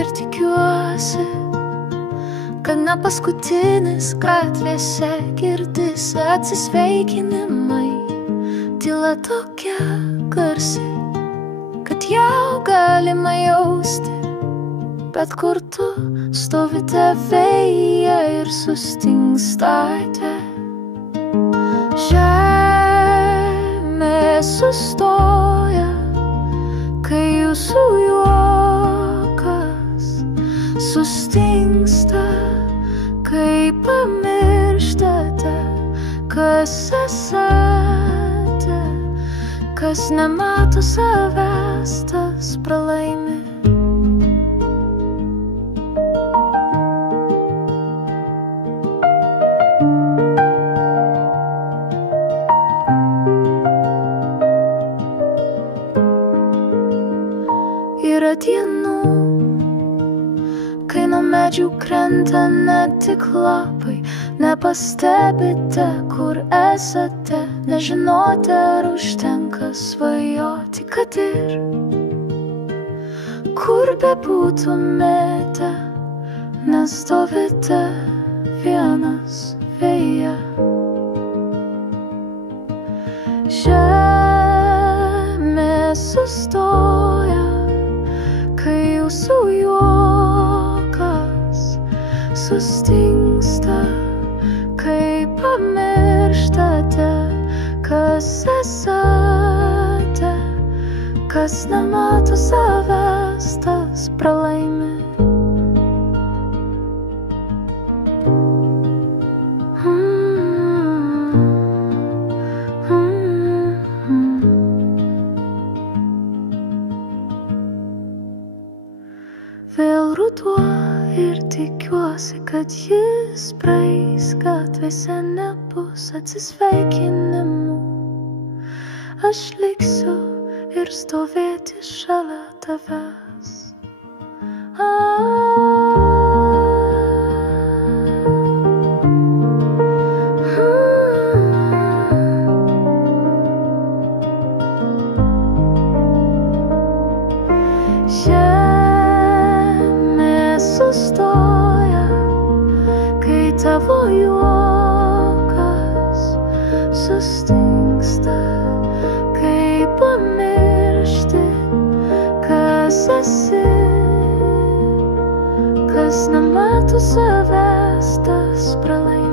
ir tikiuosi, kad ne paskutinis gatvėse girdisi atsisveikinimai. Tyla tokia garsi, kad jau galima jausti, bet kur tu stovite vėją ir sustingstate. Žemė sustoja, kai jūsų juokas sustingsta, kai pamirštate, kas esate. Kas nemato savęs, tas pralaimi. Yra dienų, kai nuo medžių krenta ne tik lapai, nepastebite, kur esate, nežinote, ar užtenka svajoti, kad ir kur bebūtumėte, nestovite vienas vėją. Žemė sustoja, kai jūsų juokas sustingsta, kai pamirštate, kas esate. Kas nemato savęs, tas pralaimi. Vėl ruduo ir tikiuosi, kad jis praeis, gatvėse nebus atsisveikinimų. Aš liksiu ir stovėti šalia tavęs. Žemė sustoja, kai tavo juokas sustingsta, kai pamiršti, kas esi. Kas nemato savęs, tas pralaimi.